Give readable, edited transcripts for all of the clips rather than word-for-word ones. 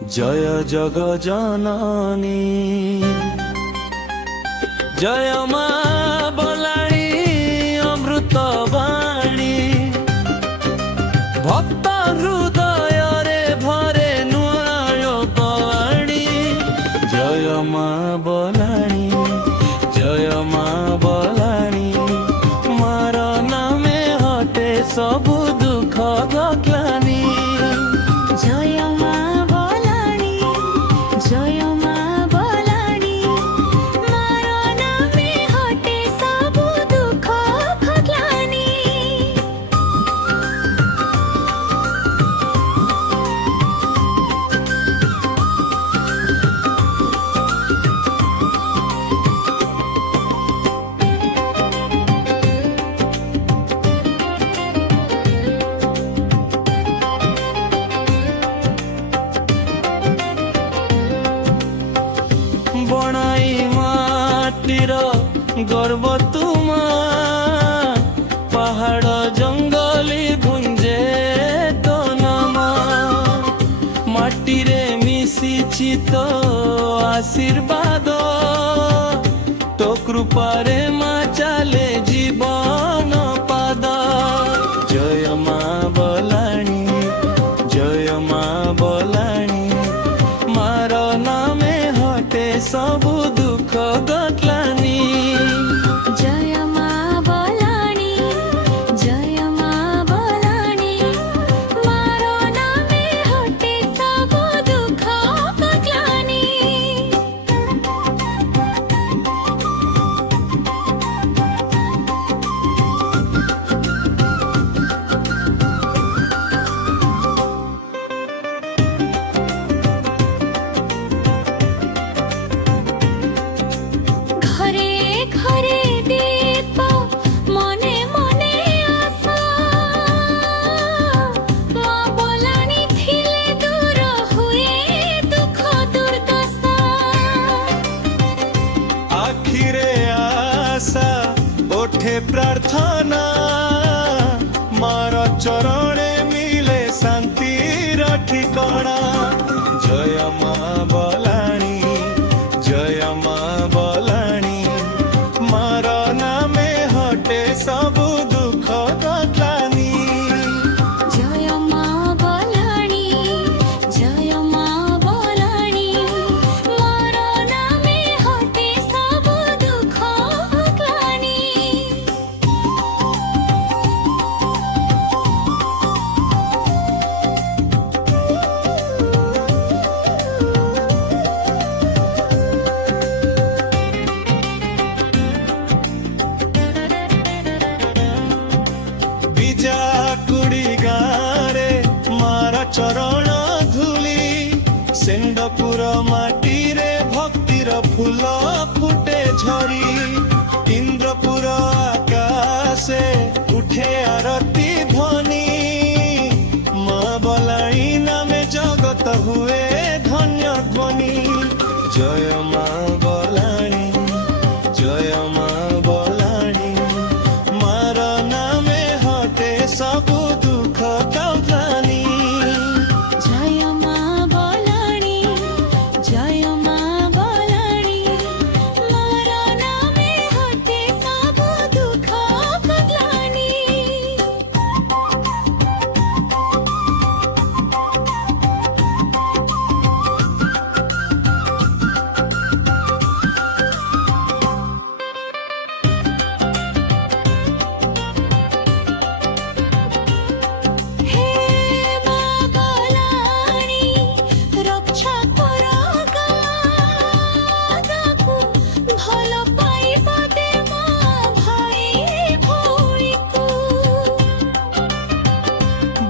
জয় জগ জননী জয় মা বলাণী অমৃত বাণী ভক্ত হৃদয়রে ভরে নুয়ায়ী জয় মা বলাণী জয় মা বলাণী মার নামে হটে সবু দুঃখ গ্লানি জয় মা বলাণী জয় মা বলাণী মার নামে হটে সবু দুঃখ গ্লানি। বনাই মাটির গর্ব তুমা পাহাড় জঙ্গলি ভুঞ্জে তো নামা মাটিরে মিশিছি তো আশীর্বাদ তো কৃপারে মা চালে জীবন পাদ জয় মা বলাণী জয় মা বলাণী মার নামে হটে সবু দুঃখ গতলানি জয় মা বলাণী জয় মা বলাণী মার নামে হটে সবু দুঃখ গ্লানি। ঘরে ঘরে দীপ মনে মনে আশা মা বলাণী থিলে দূর হুয়ে দুঃখ দুর্দশা। আখিরে আশা ওঠে প্রার্থনা মার চরণে মিলে শান্তির ঠিকনা জয় মা বলাণী জয় মা বলাণী মার নামে হটে সবু দুঃখ গতলানি জয় মা বলাণী জয় মা বলাণী মার নামে হটে সবু দুঃখ গ্লানি। ବିଜାକୁଡ଼ି ଗାଁରେ ମାର ଚରଣ ଧୂଳି ସେଣ୍ଡପୁର ମାଟିରେ ଭକ୍ତିର ଫୁଲ ଫୁଟେ ଝରି ଇନ୍ଦ୍ରପୁର ଆକାଶେ ଉଠେ ଆରତି ଧ୍ୱନି ମା ବଲାଣୀ ନାମେ ଜଗତ ହୁଏ ଧନ୍ୟ ଧ୍ୱନି ଜୟ ମା ବଲାଣୀ ଜୟ ମା ବଲାଣୀ ମାର ନାମେ ହଟେ ସବୁ ଦୁଃଖ ଗତଲାନି জয় মা বলাণী জয় মা বলাণী মার নামে হটে সবু দুঃখ গ্লানি। হে মা বলাণী রক্ষা কর গাঁদাকু ভাল পাইবা দে মা ভাই ভଉଣୀକୁ।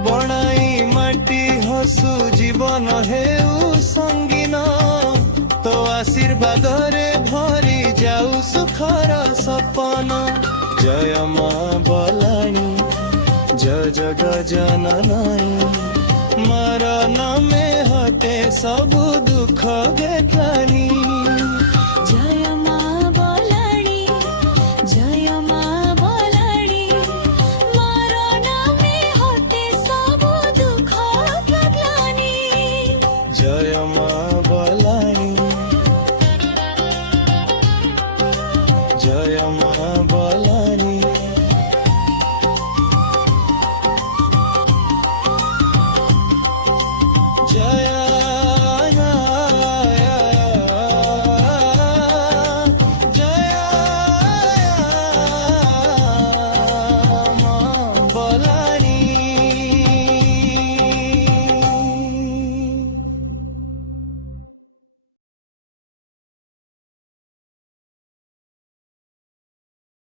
ବଣାଇ ମାଟି ହସୁ ଜୀବନ ହେଉ ସଙ୍ଗୀନ ତୋ ଆଶୀର୍ବାଦରେ ଭରି ଯାଉ ସୁଖର ସପନ ଜୟ ମା ବଲାଣୀ ଜୟ ଜଗ ଜନନୀ ମାର ନାମେ ହଟେ ସବୁ ଦୁଃଖ ଗତଲାନି জয় মা বলাণী জয় মা বলাণী মার নামে হটে সবু দুঃখ গ্লানি। জয় মা